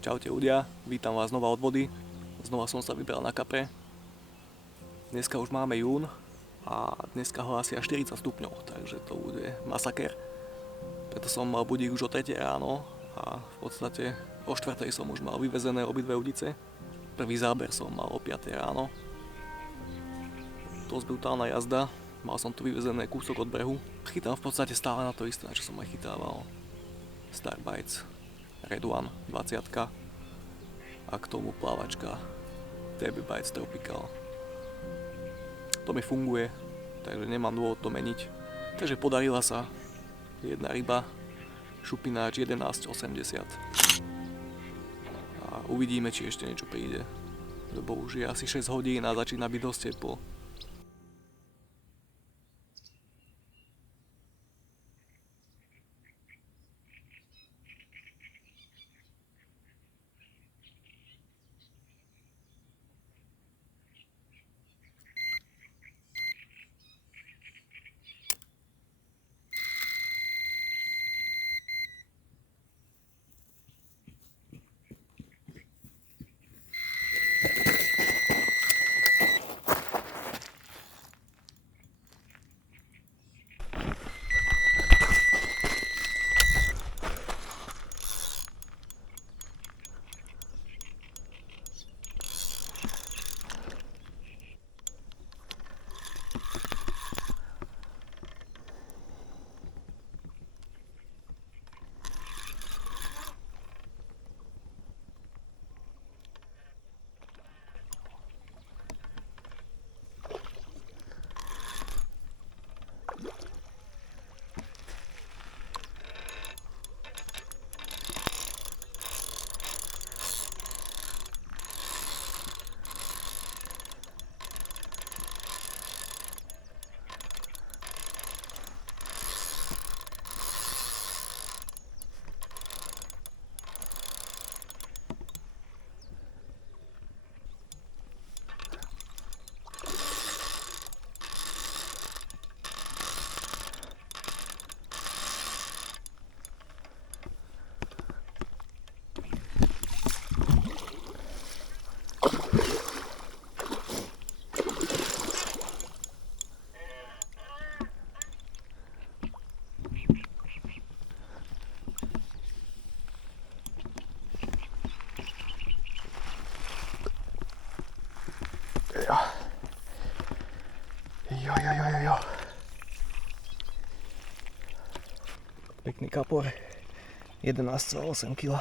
Čaute ľudia, vítam vás znova od vody. Znova som sa vybral na kapre. Dneska už máme jún a dneska hlásia 40 stupňov, takže to bude masaker. Preto som mal budík už o 3 ráno a v podstate o 4 som už mal vyvezené obidve udice. Prvý záber som mal o 5 ráno. Dosť brutálna jazda, mal som tu vyvezené kúsok od brehu. Chytám v podstate stále na to isté, na čo som aj chytával. Starbites Red One 20 a k tomu plávačka TB Bites Tropical. To mi funguje, takže nemám dôvod to meniť. Takže podarila sa jedna ryba, šupináč 11,80 a uvidíme, či ešte niečo príde, lebo už je asi 6 hodín a začína byť dosť teplo. Jo. Pekný kapor, 11,8 kg.